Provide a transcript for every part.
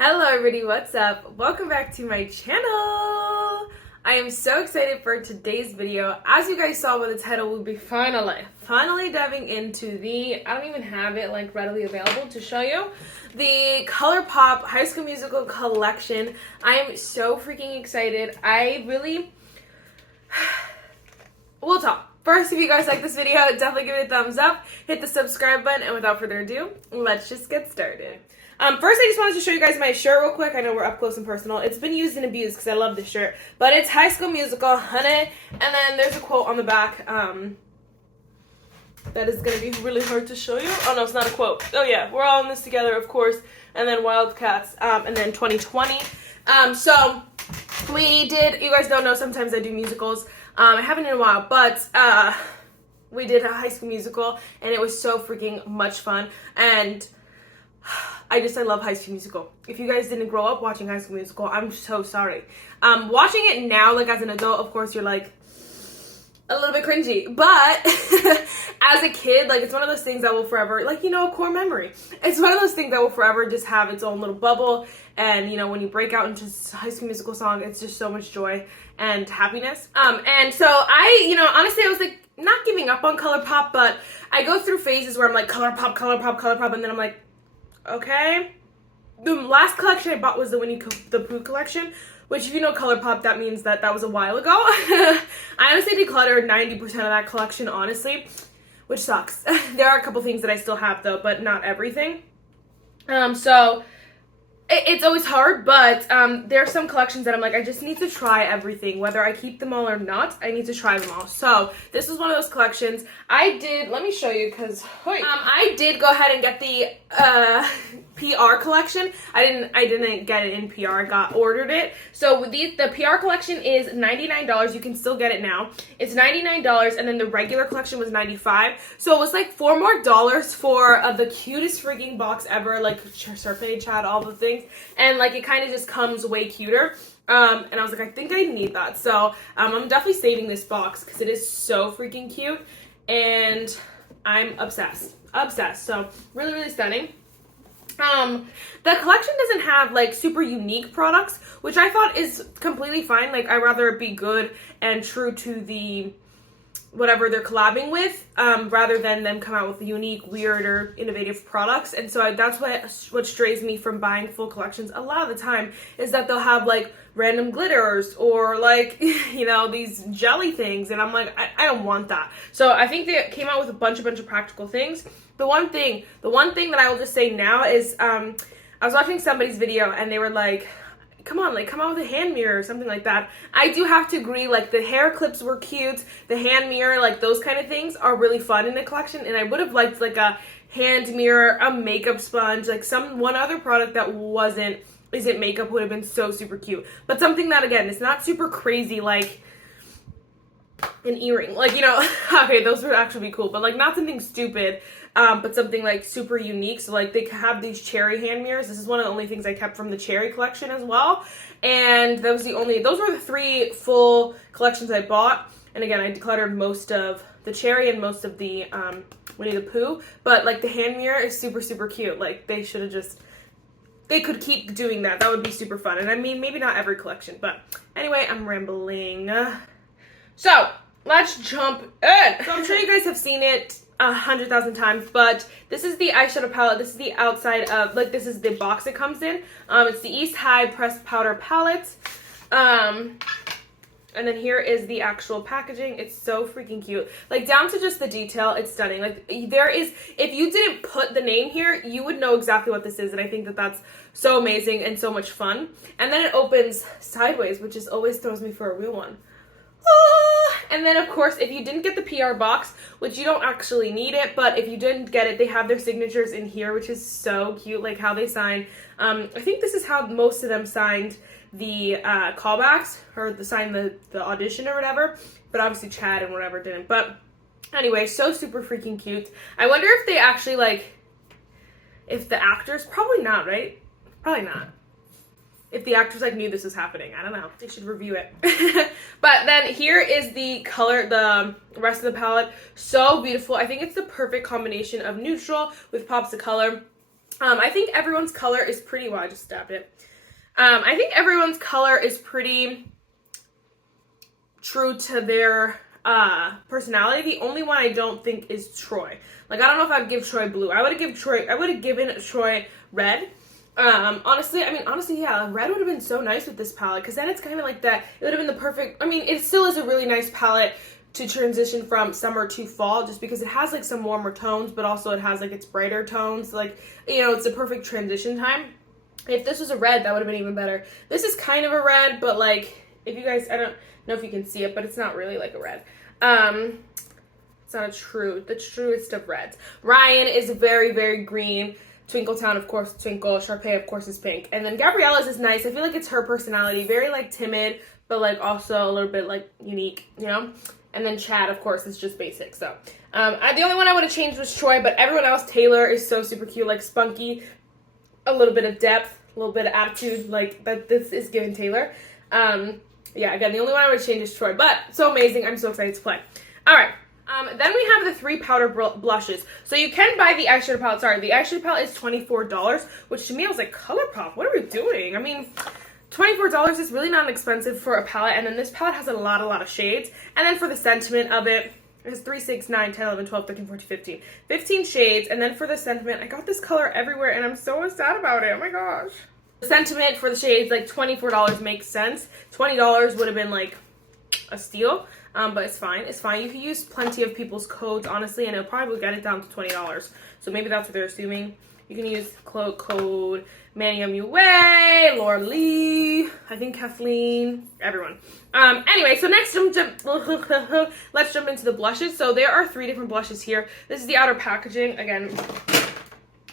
Hello everybody, what's up? Welcome back to my channel. I am so excited for today's video. As you guys saw by the title, we'll be finally diving into the, I don't even have it like readily available to show you, the Colourpop High School Musical collection. I am so freaking excited. We'll talk. First, if you guys like this video, definitely give it a thumbs up, hit the subscribe button, and without further ado, let's just get started. First, I just wanted to show you guys my shirt real quick. I know we're up close and personal. It's been used and abused because I love this shirt. But it's High School Musical, honey. And then there's a quote on the back that is going to be really hard to show you. Oh, no, it's not a quote. Oh, yeah. We're all in this together, of course. And then Wildcats. And then 2020. So we did, you guys don't know, sometimes I do musicals. I haven't in a while, but we did a High School Musical. And it was so freaking much fun. And I love High School Musical. If you guys didn't grow up watching High School Musical, I'm so sorry. Watching it now, like as an adult, of course, you're like a little bit cringy. But as a kid, like it's one of those things that will forever, like, you know, a core memory. It's one of those things that will forever just have its own little bubble. And, you know, when you break out into High School Musical song, it's just so much joy and happiness. And so honestly, I was like not giving up on Colourpop, but I go through phases where I'm like Colourpop, Colourpop, Colourpop, and then I'm like, okay. The last collection I bought was the Winnie the Pooh collection, which if you know Colourpop, that means that was a while ago. I honestly decluttered 90% of that collection, honestly, which sucks. There are a couple things that I still have though, but not everything. So it's always hard, but there are some collections that I'm like, I just need to try everything. Whether I keep them all or not, I need to try them all. So this is one of those collections. Let me show you because I did go ahead and get the PR collection. I didn't get it in PR, I ordered it. So the PR collection is $99. You can still get it now. It's $99, and then the regular collection was $95. So it was like $4 more for the cutest freaking box ever. Like Serpage had all the things, and like it kind of just comes way cuter. And I was like, I think I need that. So I'm definitely saving this box because it is so freaking cute, and I'm obsessed. So really, really stunning. The collection doesn't have like super unique products, which I thought is completely fine. Like I'd rather it be good and true to the whatever they're collabing with, rather than them come out with unique, weird, or innovative products. And so that's what strays me from buying full collections a lot of the time, is that they'll have like random glitters or like, you know, these jelly things, and I'm like, I don't want that. So I think they came out with a bunch of practical things. The one thing that I will just say now is, I was watching somebody's video and they were like, come on, like come out with a hand mirror or something like that. I do have to agree, like the hair clips were cute, the hand mirror, like those kind of things are really fun in the collection, and I would have liked like a hand mirror, a makeup sponge, like one other product that isn't makeup would have been so super cute. But something that, again, is not super crazy, like an earring, like, you know, okay, those would actually be cool, but like not something stupid, but something like super unique. So like they have these cherry hand mirrors. This is one of the only things I kept from the cherry collection as well, and those were the 3 full collections I bought. And again, I decluttered most of the cherry and most of the Winnie the Pooh, but like the hand mirror is super, super cute. Like they could keep doing that. That would be super fun. And I mean, maybe not every collection, but anyway, I'm rambling. So let's jump in. So I'm sure you guys have seen it 100,000 times, but this is the eyeshadow palette. This is the outside of, like, this is the box it comes in. It's the East High Pressed Powder Palette. And then here is the actual packaging. It's so freaking cute. Like, down to just the detail, it's stunning. Like, if you didn't put the name here, you would know exactly what this is, and I think that that's so amazing and so much fun. And then it opens sideways, which always throws me for a real one. And then, of course, if you didn't get the PR box, which you don't actually need it, but if you didn't get it, they have their signatures in here, which is so cute, like how they sign. I think this is how most of them signed the callbacks, or signed the audition or whatever, but obviously Chad and whatever didn't. But anyway, so super freaking cute. I wonder if they actually, like, if the actors, probably not, right? Probably not. If the actors like knew this was happening, I don't know. They should review it. But then here is the color, the rest of the palette. So beautiful. I think it's the perfect combination of neutral with pops of color. I think everyone's color is pretty, well, I just stabbed it. I think everyone's color is pretty true to their personality. The only one I don't think is Troy. Like, I don't know if I'd give Troy blue. I would have given Troy red. Honestly, yeah, red would have been so nice with this palette, because then it's kind of like that, it would have been the perfect, I mean, it still is a really nice palette to transition from summer to fall, just because it has like some warmer tones, but also it has like its brighter tones, like, you know, it's a perfect transition time. If this was a red, that would have been even better. This is kind of a red, but like, if you guys, I don't know if you can see it, but it's not really like a red. It's not the truest of reds. Ryan is very, very green. Twinkletown, of course, Twinkle. Sharpay, of course, is pink. And then Gabriella's is nice. I feel like it's her personality. Very, like, timid, but, like, also a little bit, like, unique, you know? And then Chad, of course, is just basic. So, the only one I would have changed was Troy, but everyone else, Taylor is so super cute, like, spunky, a little bit of depth, a little bit of attitude, like, that this is giving Taylor. Yeah, again, the only one I would change is Troy, but so amazing. I'm so excited to play. All right. Then we have the 3 powder blushes. So you can buy the eyeshadow palette. Sorry, the eyeshadow palette is $24, which to me, I was like, Colourpop, what are we doing? I mean, $24 is really not expensive for a palette. And then this palette has a lot of shades. And then for the sentiment of it, it has 3, 6, 9, 10, 11, 12, 13, 14, 15. 15 shades. And then for the sentiment, I got this color everywhere, and I'm so sad about it. Oh my gosh. The sentiment for the shades, like $24 makes sense. $20 would have been like a steal. But it's fine. It's fine. You can use plenty of people's codes, honestly, and it'll probably get it down to $20. So maybe that's what they're assuming. You can use code Manium Yue, Laura Lee, I think Kathleen, everyone. Anyway, so next, let's jump into the blushes. So there are 3 different blushes here. This is the outer packaging. Again,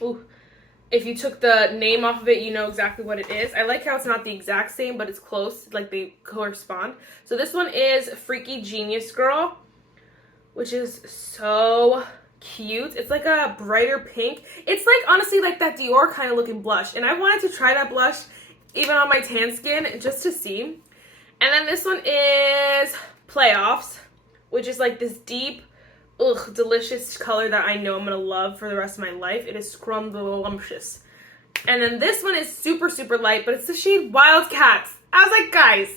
ooh. If you took the name off of it, you know exactly what it is. I like how it's not the exact same, but it's close, like they correspond. So this one is Freaky Genius Girl, which is so cute. It's like a brighter pink. It's like, honestly, like that Dior kind of looking blush. And I wanted to try that blush even on my tan skin just to see. And then this one is Playoffs, which is like this deep, delicious color that I know I'm gonna love for the rest of my life. It is scrumdiddlyumptious. And then this one is super light, but it's the shade Wildcats. I was like, guys,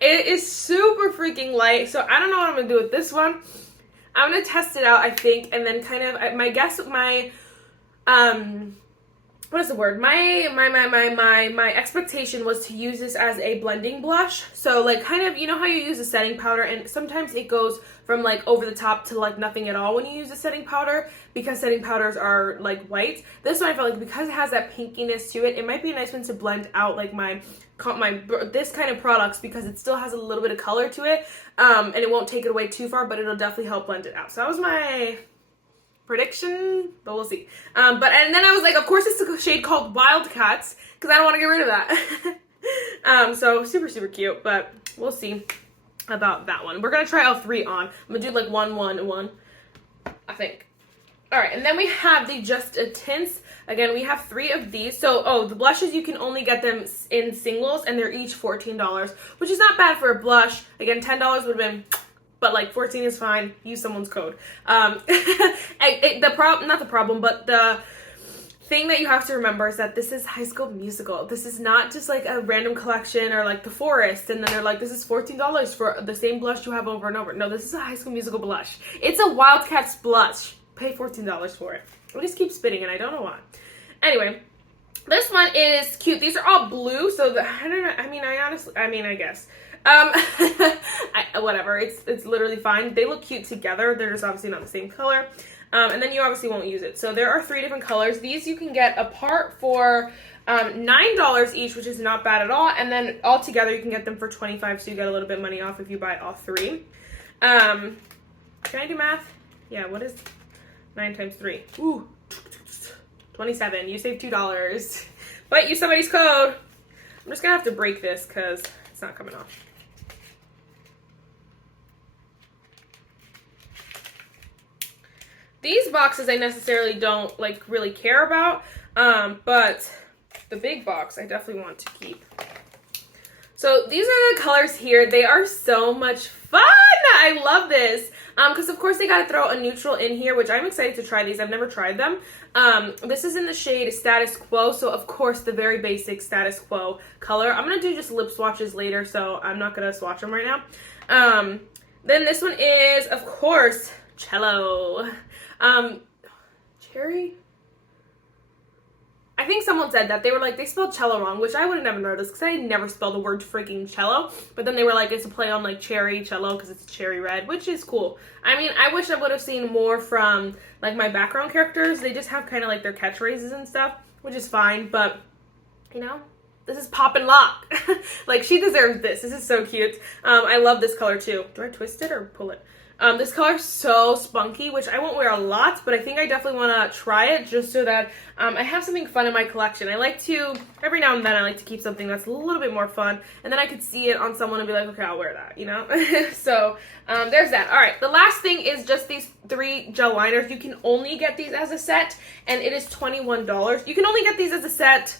it is super freaking light. So I don't know what I'm gonna do with this one. I'm gonna test it out, I think, and then kind of what is the word? My expectation was to use this as a blending blush. So like kind of, you know how you use a setting powder and sometimes it goes from like over the top to like nothing at all when you use a setting powder, because setting powders are like white. This one I felt like because it has that pinkiness to it, it might be a nice one to blend out like this kind of products, because it still has a little bit of color to it, and it won't take it away too far, but it'll definitely help blend it out. So that was my prediction, but we'll see. And then I was like, of course it's a shade called Wildcats, because I don't want to get rid of that. So super cute, but we'll see about that one. We're gonna try all 3 on. I'm gonna do like 1, 1, 1, I think. All right, and then we have the Just a Tints. Again, we have 3 of these. So, the blushes, you can only get them in singles, and they're each $14, which is not bad for a blush. Again, $10 would have been, but like 14 is fine. Use someone's code. Not the problem, but the thing that you have to remember is that this is High School Musical. This is not just like a random collection or like The Forest, and then they're like, this is $14 for the same blush you have over and over. No, this is a High School Musical blush. It's a Wildcats blush. Pay $14 for it. I just keep spitting and I don't know why. Anyway, this one is cute. These are all blue, so I don't know. I guess. Whatever. It's literally fine. They look cute together. They're just obviously not the same color. And then you obviously won't use it. So there are 3 different colors. These you can get apart for $9 each, which is not bad at all. And then all together you can get them for $25, so you get a little bit of money off if you buy all 3. Can I do math? Yeah, what is 9 times 3? Ooh, 27. You save $2. But use somebody's code. I'm just gonna have to break this because it's not coming off. These boxes I necessarily don't like really care about, but the big box I definitely want to keep. So these are the colors here. They are so much fun. I love this. Because of course they gotta throw a neutral in here, which I'm excited to try these. I've never tried them. This is in the shade Status Quo, so of course the very basic Status Quo color. I'm gonna do just lip swatches later, so I'm not gonna swatch them right now. Then this one is, of course, Chello. Cherry? I think someone said that. They were like, they spelled cello wrong, which I would have never noticed because I had never spelled the word freaking cello. But then they were like, it's a play on like cherry, cello, because it's cherry red, which is cool. I mean, I wish I would have seen more from like my background characters. They just have kind of like their catchphrases and stuff, which is fine. But, you know, this is pop and lock. Like, she deserves this. This is so cute. I love this color too. Do I twist it or pull it? This color is so spunky, which I won't wear a lot, but I think I definitely want to try it just so that I have something fun in my collection. I like to, every now and then, I like to keep something that's a little bit more fun, and then I could see it on someone and be like, okay, I'll wear that, you know? So, there's that. All right, the last thing is just these 3 gel liners. You can only get these as a set, and it is $21. You can only get these as a set,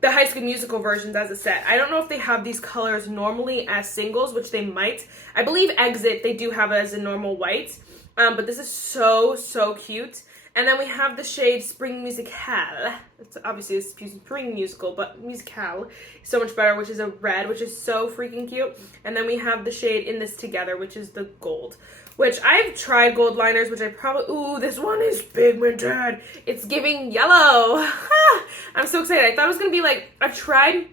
the High School Musical versions as a set. I don't know if they have these colors normally as singles, which they might. I believe Exit, they do have it as a normal white. But this is so, so cute. And then we have the shade Spring Musical. It's obviously a spring musical, but musical is so much better, which is a red, which is so freaking cute. And then we have the shade In This Together, which is the gold. Which I've tried gold liners, which I probably, ooh, this one is pigmented. It's giving yellow. I'm so excited. I thought it was gonna be like, I've tried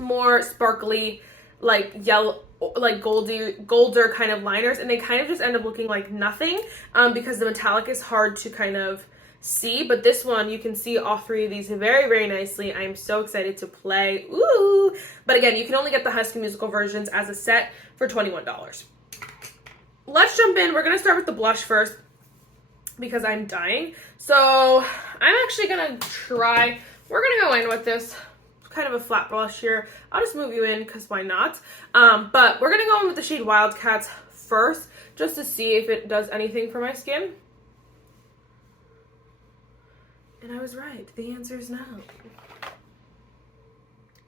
more sparkly, like yellow, like golder kind of liners, and they kind of just end up looking like nothing, because the metallic is hard to kind of see. But this one, you can see all 3 of these very, very nicely. I am so excited to play. Ooh! But again, you can only get the High School Musical versions as a set for $21. Let's jump in. We're going to start with the blush first because I'm dying. So I'm actually going to try, we're going to go in with this kind of a flat blush here. I'll just move you in because why not? But we're going to go in with the shade Wildcats first just to see if it does anything for my skin. And I was right. The answer is no.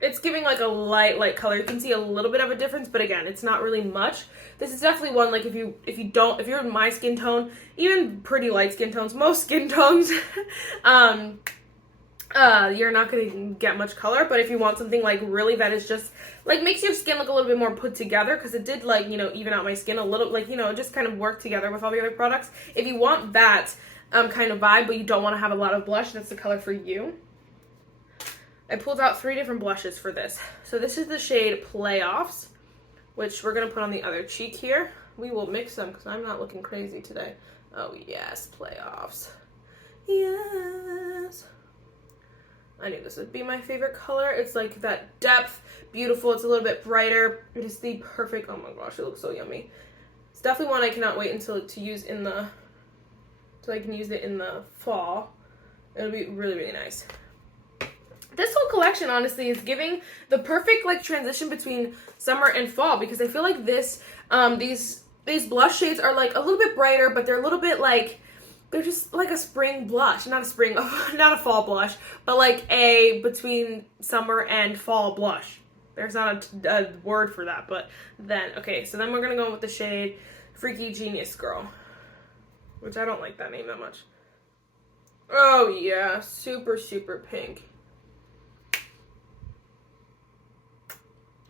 It's giving like a light color. You can see a little bit of a difference, but again, it's not really much. This is definitely one, like if you're in my skin tone, even pretty light skin tones, most skin tones, you're not gonna get much color. But if you want something like really that is just like makes your skin look a little bit more put together, because it did like, you know, even out my skin a little, like, you know, just kind of work together with all the other products. If you want that kind of vibe, but you don't want to have a lot of blush, that's the color for you. I pulled out 3 different blushes for this. So this is the shade Playoffs, which we're going to put on the other cheek here. We will mix them because I'm not looking crazy today. Oh yes, Playoffs. Yes. I knew this would be my favorite color. It's like that depth, beautiful. It's a little bit brighter. It is the perfect, oh my gosh, it looks so yummy. It's definitely one I cannot wait until to use in the, so I can use it in the fall. It'll be really, really nice. This whole collection, honestly, is giving the perfect, like, transition between summer and fall, because I feel like this, these blush shades are, like, a little bit brighter, but they're a little bit, like, they're just, like, a spring blush. Not a spring, not a fall blush, but, like, a between summer and fall blush. There's not a word for that, but then, okay, so then we're gonna go with the shade Freaky Genius Girl, which I don't like that name that much. Oh, yeah, super, super pink.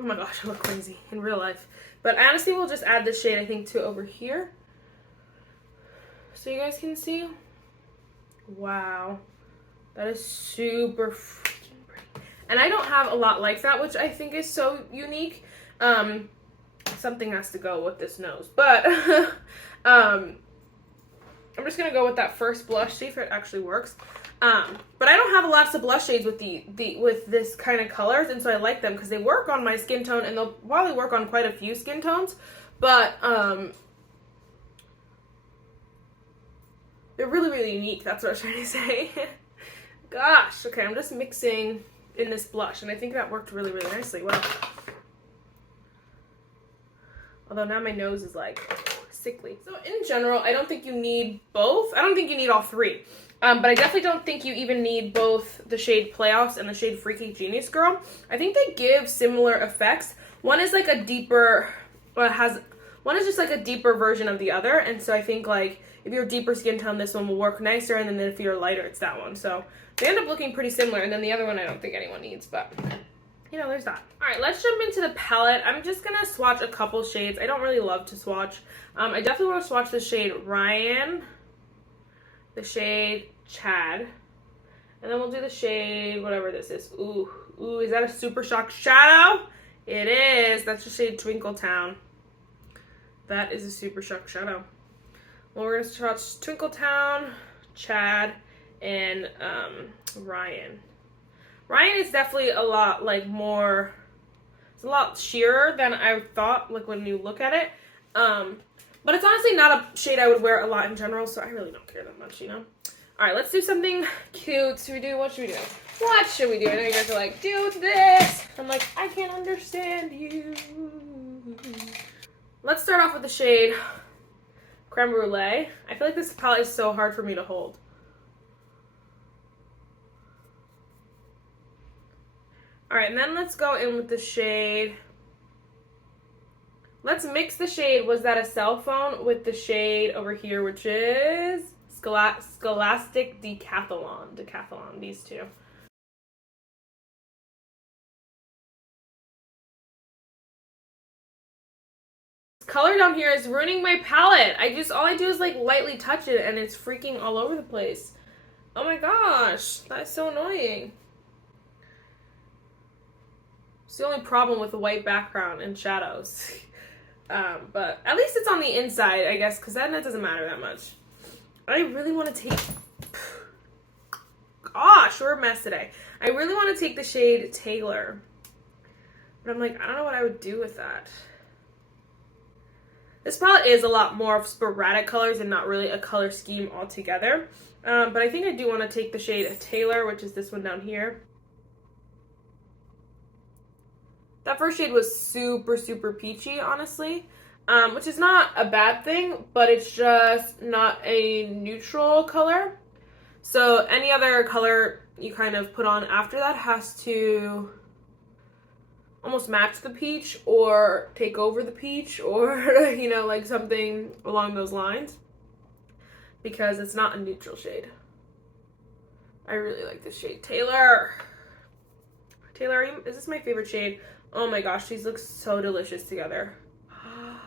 Oh my gosh, I look crazy in real life. But honestly, we'll just add this shade, I think, to over here, so you guys can see. Wow. That is super freaking pretty. And I don't have a lot like that, which I think is so unique. Something has to go with this nose. But I'm just going to go with that first blush, see if it actually works. But I don't have lots of blush shades with with this kind of colors, and so I like them because they work on my skin tone, and they'll probably work on quite a few skin tones, but they're really, really unique. That's what I was trying to say. Gosh, okay, I'm just mixing in this blush, and I think that worked really, really nicely. Wow. Although now my nose is like sickly. So in general, I don't think you need both. I don't think you need all 3. But I definitely don't think you even need both the shade Playoffs and the shade Freaky Genius Girl. I think they give similar effects. One is like a deeper, one One is just like a deeper version of the other, and so I think like if you're deeper skin tone, this one will work nicer, and then if you're lighter, it's that one. So they end up looking pretty similar, and then the other one I don't think anyone needs, but you know, there's that. All right, let's jump into the palette. I'm just gonna swatch a couple shades. I don't really love to swatch. I definitely want to swatch the shade Ryan, the shade Chad, and then we'll do the shade, whatever this is. Ooh, is that a Super Shock shadow? It is. That's the shade Twinkle Town. That is a Super Shock shadow. Well, we're gonna swatch Twinkle Town, Chad, and Ryan. Ryan is definitely a lot like more, it's a lot sheerer than I thought, like when you look at it. But it's honestly not a shade I would wear a lot in general, so I really don't care that much, you know? All right, let's do something cute. What should we do? What should we do? I know you guys are like, do this. I'm like, I can't understand you. Let's start off with the shade Creme Brulee. I feel like this palette is so hard for me to hold. All right, and then let's go in with the shade. Let's mix the shade, Was That a Cell Phone, with the shade over here, which is Scholastic Decathlon, these two. This color down here is ruining my palette. All I do is like lightly touch it and it's freaking all over the place. Oh my gosh, that's so annoying. It's the only problem with the white background and shadows. But at least it's on the inside, I guess, because then it doesn't matter that much. I really want to take... Gosh, we're a mess today. I really want to take the shade Taylor. But I'm like, I don't know what I would do with that. This palette is a lot more of sporadic colors and not really a color scheme altogether. But I think I do want to take the shade Taylor, which is this one down here. That first shade was super, super peachy, honestly, which is not a bad thing, but it's just not a neutral color. So any other color you kind of put on after that has to almost match the peach or take over the peach or, you know, like something along those lines, because it's not a neutral shade. I really like this shade. Taylor, is this my favorite shade? Oh my gosh, these look so delicious together. Oh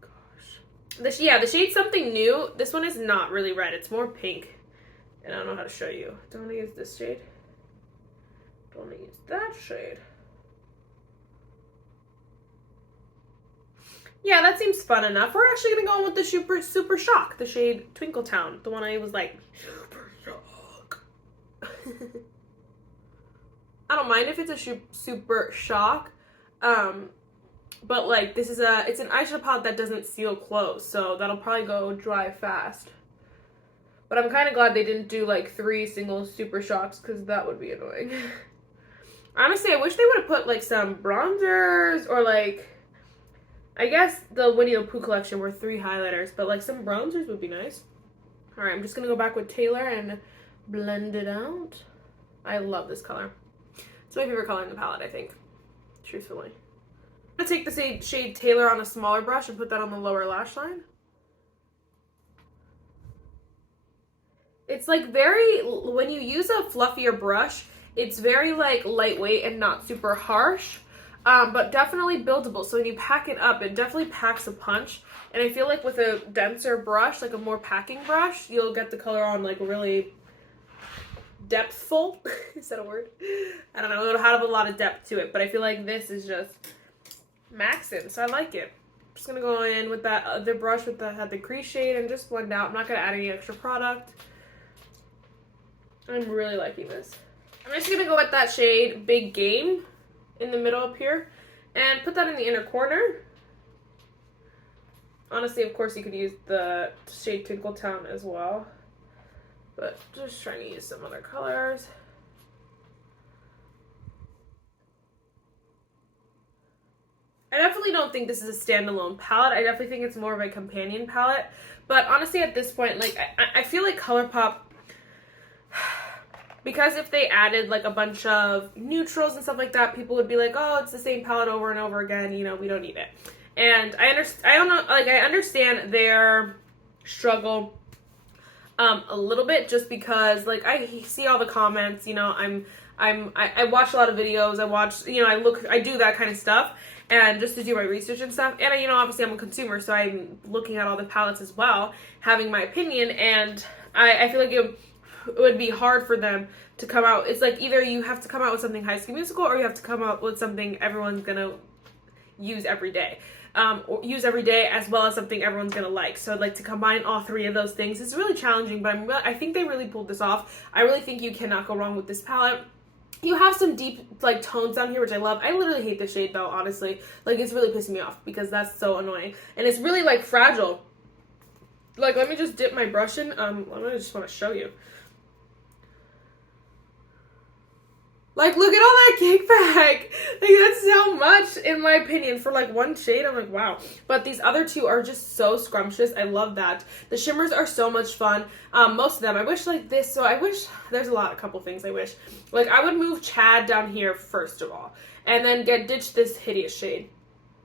my gosh. The shade Something New. This one is not really red. It's more pink. And I don't know how to show you. Don't want to use this shade. Don't want to use that shade. Yeah, that seems fun enough. We're actually going to go in with the Super Shock, the shade Twinkle Town. The one I was like, Super Shock. I don't mind if it's a Super Shock. But like it's an eyeshadow palette that doesn't seal closed, so that'll probably go dry fast. But I'm kind of glad they didn't do like 3 single Super Shocks, because that would be annoying. Honestly, I wish they would have put like some bronzers, or like, I guess the Winnie the Pooh collection were 3 highlighters, but like some bronzers would be nice. All right, I'm just gonna go back with Taylor and blend it out. I love this color. It's my favorite color in the palette, I think, truthfully. I'm gonna take the shade Taylor on a smaller brush and put that on the lower lash line. It's like very, when you use a fluffier brush, it's very like lightweight and not super harsh, but definitely buildable. So when you pack it up, it definitely packs a punch. And I feel like with a denser brush, like a more packing brush, you'll get the color on like really depthful. Is that a word? I don't know. It'll have a lot of depth to it, but I feel like this is just maxing, so I like it. I'm just gonna go in with that other brush with the crease shade and just blend out. I'm not gonna add any extra product. I'm really liking this. I'm just gonna go with that shade Big Game in the middle up here and put that in the inner corner. Honestly, of course, you could use the shade Twinkle Town as well, but just trying to use some other colors. I definitely don't think this is a standalone palette. I definitely think it's more of a companion palette. But honestly, at this point, like, I feel like Colourpop, because if they added like a bunch of neutrals and stuff like that, people would be like, oh, it's the same palette over and over again, you know, we don't need it. And I don't know, like, I understand their struggle a little bit, just because, like, I see all the comments, you know, I watch a lot of videos, I watch, you know, I do that kind of stuff, and just to do my research and stuff, and, you know, obviously I'm a consumer, so I'm looking at all the palettes as well, having my opinion, and I feel like it would be hard for them to come out. It's like either you have to come out with something High School Musical, or you have to come out with something everyone's gonna use every day. Or use every day, as well as something everyone's gonna like. So like to combine all three of those things is really challenging, but I think they really pulled this off. I really think you cannot go wrong with this palette. You have some deep like tones down here, which I love. I literally hate the shade though, honestly. Like, it's really pissing me off because that's so annoying. And it's really like fragile. Like, let me just dip my brush in. I just want to show you. Like, look at all that kickback. Like, that's so much, in my opinion, for, like, one shade. I'm like, wow. But these other two are just so scrumptious. I love that. The shimmers are so much fun. Most of them. I wish, like, this. So I wish, there's a couple things I wish. Like, I would move Chad down here, first of all. And then ditch this hideous shade.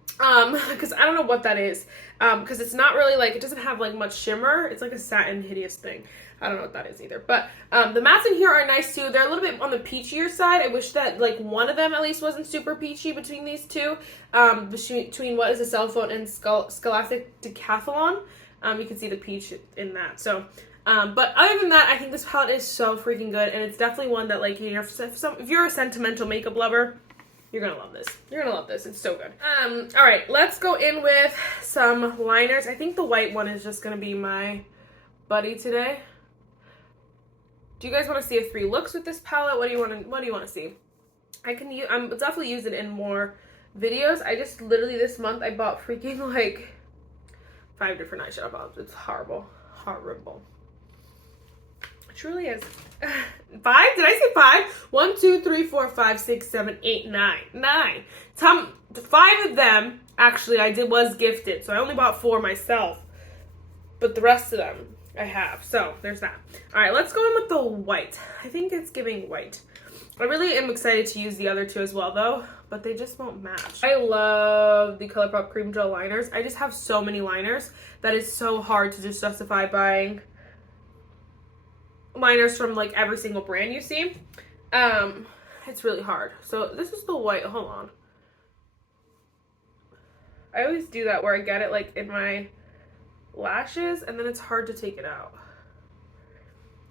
Because I don't know what that is. Because it's not really, like, it doesn't have, like, much shimmer. It's like a satin hideous thing. I don't know what that is either. But the mattes in here are nice too. They're a little bit on the peachier side. I wish that like one of them at least wasn't super peachy between these two. Between what is a cell phone and Scholastic Decathlon. You can see the peach in that. So, but other than that, I think this palette is so freaking good. And it's definitely one that, like, you know, if you're a sentimental makeup lover, you're gonna love this. You're gonna love this. It's so good. All right, let's go in with some liners. I think the white one is just gonna be my buddy today. Do you guys want to see a 3 looks with this palette? What do you want to see? I'm definitely use it in more videos. I just literally this month I bought freaking like 5 different eyeshadow bombs. It's horrible. Horrible. It truly is. 5? Did I say 5? 1, 2, 3, 4, 5, 6, 7, 8, 9. 9. 5 of them actually was gifted. So I only bought 4 myself. But the rest of them I have. So there's that. All right, let's go in with the white. I think it's giving white. I really am excited to use the other two as well though, but they just won't match. I love the Colourpop Cream Gel liners. I just have so many liners that it's so hard to just justify buying liners from like every single brand you see. It's really hard. So this is the white. Hold on. I always do that where I get it like in my lashes and then it's hard to take it out.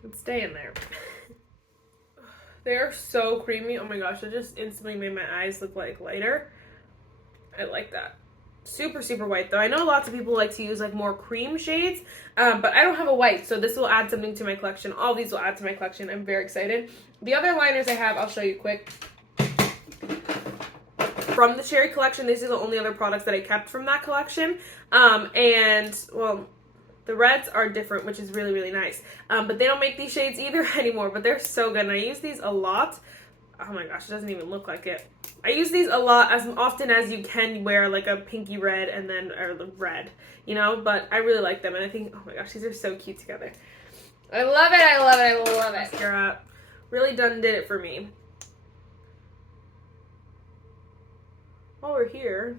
It's staying there. They're so creamy. Oh my gosh, it just instantly made my eyes look like lighter. I like that. Super, super white though. I know lots of people like to use like more cream shades, but I don't have a white, so this will add something to my collection. All these will add to my collection. I'm very excited. The other liners I have, I'll show you quick. From the Cherry collection, these are the only other products that I kept from that collection. And, well, the reds are different, which is really, really nice. But they don't make these shades either anymore, but they're so good. And I use these a lot. Oh my gosh, it doesn't even look like it. I use these a lot, as often as you can wear like a pinky red and then, or the red, you know? But I really like them. And I think, oh my gosh, these are so cute together. I love it, I love it, I love it. Mascara really done did it for me. While we're here,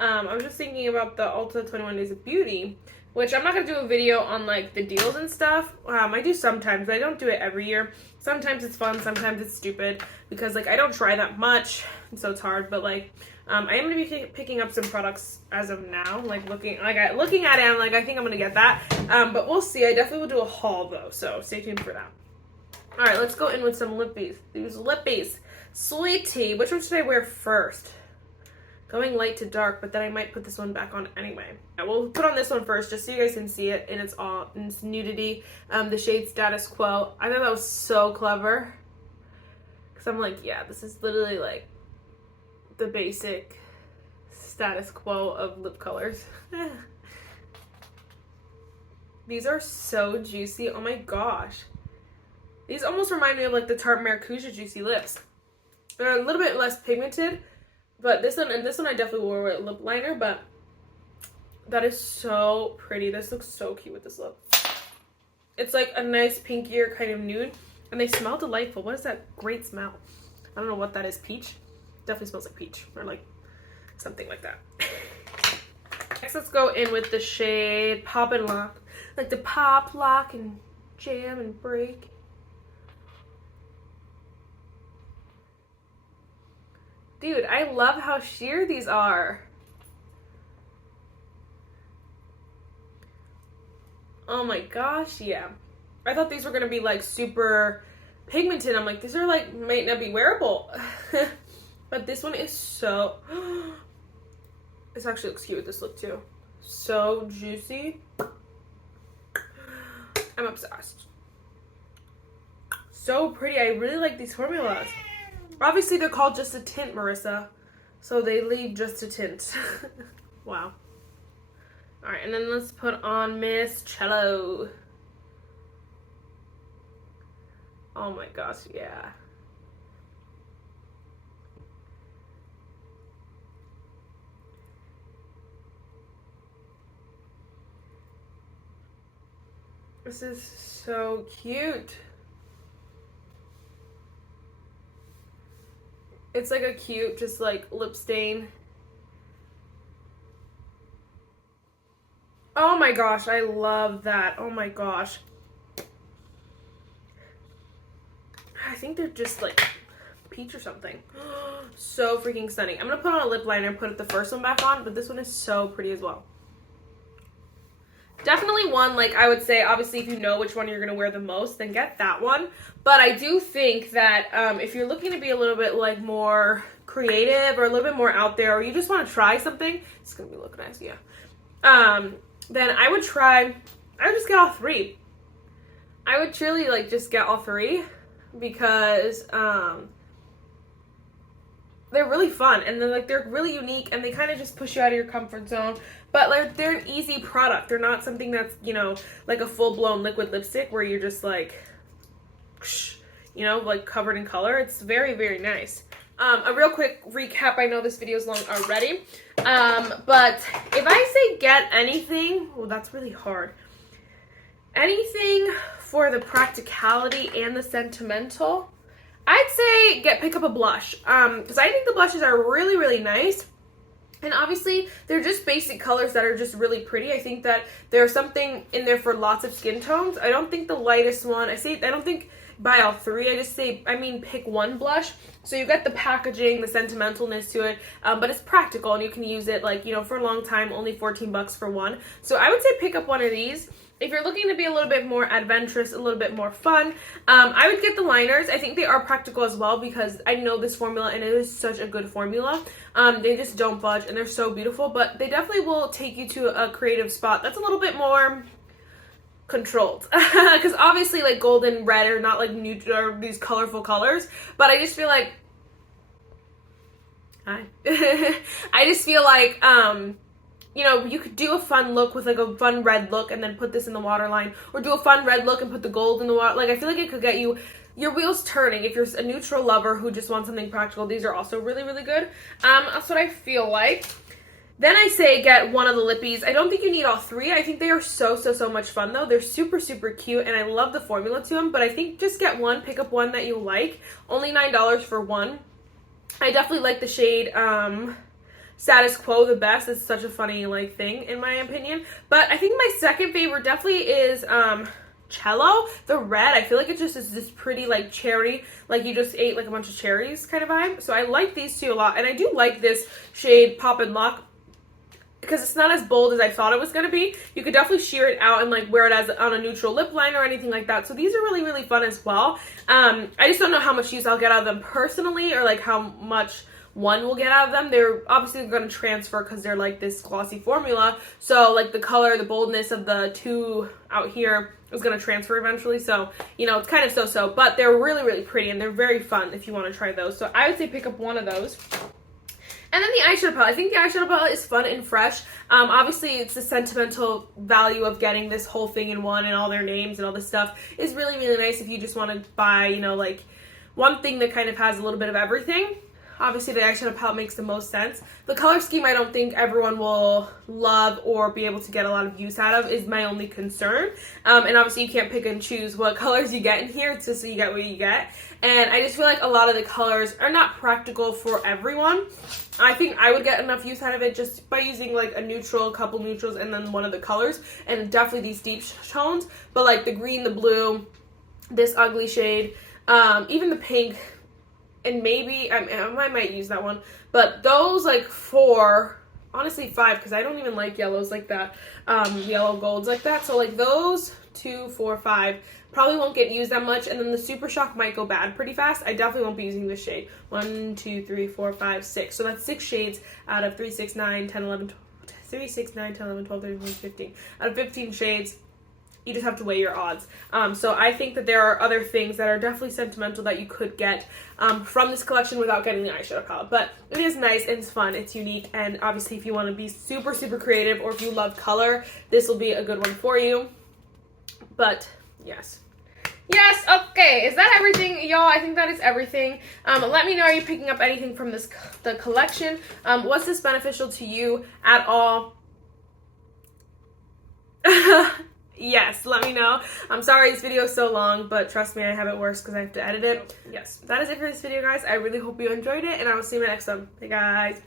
I was just thinking about the Ulta 21 Days of Beauty, which I'm not going to do a video on like the deals and stuff. I do sometimes, but I don't do it every year. Sometimes it's fun, sometimes it's stupid, because like I don't try that much, so it's hard. But like, I am going to be picking up some products as of now, like looking at it, I'm like, I think I'm going to get that. But we'll see. I definitely will do a haul though, so stay tuned for that. All right, let's go in with some lippies. These lippies. Sweetie, which one should I wear first? Going light to dark, but then I might put this one back on anyway. We'll put on this one first, just so you guys can see it in its nudity. The shade Status Quo. I thought that was so clever. Because I'm like, yeah, this is literally like the basic status quo of lip colors. These are so juicy. Oh my gosh. These almost remind me of like the Tarte Maracuja Juicy Lips. They're a little bit less pigmented, but this one I definitely wore with a lip liner, but that is so pretty. This looks so cute with this lip. It's like a nice pinkier kind of nude, and they smell delightful. What is that great smell? I don't know what that is. Peach? Definitely smells like peach, or like something like that. Next, let's go in with the shade Pop and Lock. Like the pop, lock, and jam and break. Dude, I love how sheer these are. Oh my gosh, yeah. I thought these were gonna be like super pigmented. I'm like, these are like, might not be wearable. But this one is so, this actually looks cute with this look too. So juicy. I'm obsessed. So pretty. I really like these formulas. Obviously, they're called Just a Tint, Marissa. So they leave Just a Tint. Wow. Alright, and then let's put on Miss Chello. Oh my gosh, yeah. This is so cute. It's like a cute, just like lip stain. Oh my gosh, I love that. Oh my gosh. I think they're just like peach or something. So freaking stunning. I'm gonna put on a lip liner and put the first one back on, but this one is so pretty as well. Definitely one, like I would say, obviously if you know which one you're going to wear the most, then get that one. But I do think that if you're looking to be a little bit like more creative or a little bit more out there, or you just want to try something, it's going to be look nice, yeah. Then I would just get all three. I would truly like just get all three because they're really fun and they're really unique and they kind of just push you out of your comfort zone. But like they're an easy product. They're not something that's, you know, like a full-blown liquid lipstick where you're just like, you know, like covered in color. It's very, very nice. A real quick recap. I know this video is long already. But if I say get anything, well, that's really hard. Anything for the practicality and the sentimental, I'd say pick up a blush. Because I think the blushes are really, really nice. And obviously, they're just basic colors that are just really pretty. I think that there's something in there for lots of skin tones. I don't think the lightest one, I don't think buy all three. I mean pick one blush. So you get the packaging, the sentimentalness to it, but it's practical and you can use it like, you know, for a long time, only 14 bucks for one. So I would say pick up one of these. If you're looking to be a little bit more adventurous, a little bit more fun, I would get the liners. I think they are practical as well because I know this formula and it is such a good formula. They just don't budge and they're so beautiful, but they definitely will take you to a creative spot that's a little bit more controlled. Because obviously like gold and red are not like neutral or these colorful colors, but I just feel like, I just feel like, you know, you could do a fun look with like a fun red look and then put this in the waterline, or do a fun red look and put the gold in the water. Like I feel like it could get you your wheels turning. If you're a neutral lover who just wants something practical, these are also really, really good. That's what I feel like. Then I say get one of the lippies. I don't think you need all three. I think they are so much fun though. They're super, super cute and I love the formula to them, but I think just get one, pick up one that you like. Only $9 for one. I definitely like the shade, Status Quo the best. It's such a funny like thing in my opinion. But I think my second favorite definitely is Chello, the red. I feel like it just is this pretty like cherry, like you just ate like a bunch of cherries kind of vibe. So I like these two a lot, and I do like this shade Pop and Lock because it's not as bold as I thought it was going to be. You could definitely sheer it out and like wear it as on a neutral lip liner or anything like that. So these are really, really fun as well. I just don't know how much use I'll get out of them personally, or like how much one will get out of them. They're obviously going to transfer because they're like this glossy formula. So like the color, the boldness of the two out here is going to transfer eventually. So, you know, it's kind of so-so, but they're really, really pretty and they're very fun if you want to try those. So I would say pick up one of those. And then the eyeshadow palette. I think the eyeshadow palette is fun and fresh. Obviously, it's the sentimental value of getting this whole thing in one and all their names and all this stuff is really, really nice if you just want to buy, you know, like one thing that kind of has a little bit of everything. obviously the eyeshadow palette makes the most sense. The color scheme I don't think everyone will love or be able to get a lot of use out of is my only concern. And obviously you can't pick and choose what colors you get in here. It's just so you get what you get. And I just feel like a lot of the colors are not practical for everyone. I think I would get enough use out of it just by using like a neutral, a couple neutrals, and then one of the colors. And definitely these deep tones. But like the green, the blue, this ugly shade, even the pink, and maybe, I might use that one. But those like 4, honestly 5, because I don't even like yellows like that, yellow golds like that. So like those 2, 4, 5 probably won't get used that much, and then the Super Shock might go bad pretty fast. I definitely won't be using this shade. 1, 2, 3, 4, 5, 6. So that's 6 shades out of 3, 6, 9, 10, 11, 3, 6, 9, 10, 11, 12, 13, 14, 15. Out of 15 shades, you just have to weigh your odds. So I think that there are other things that are definitely sentimental that you could get from this collection without getting the eyeshadow palette. But it is nice, and it's fun, it's unique, and obviously if you want to be super, super creative, or if you love color, this will be a good one for you. But yes. Yes, okay, is that everything, y'all? I think that is everything. Let me know, are you picking up anything from the collection? Was this beneficial to you at all? Yes, let me know. I'm sorry this video is so long, but trust me, I have it worse because I have to edit it. Yes, that is it for this video, guys. I really hope you enjoyed it, and I will see you in the next one. Hey, guys.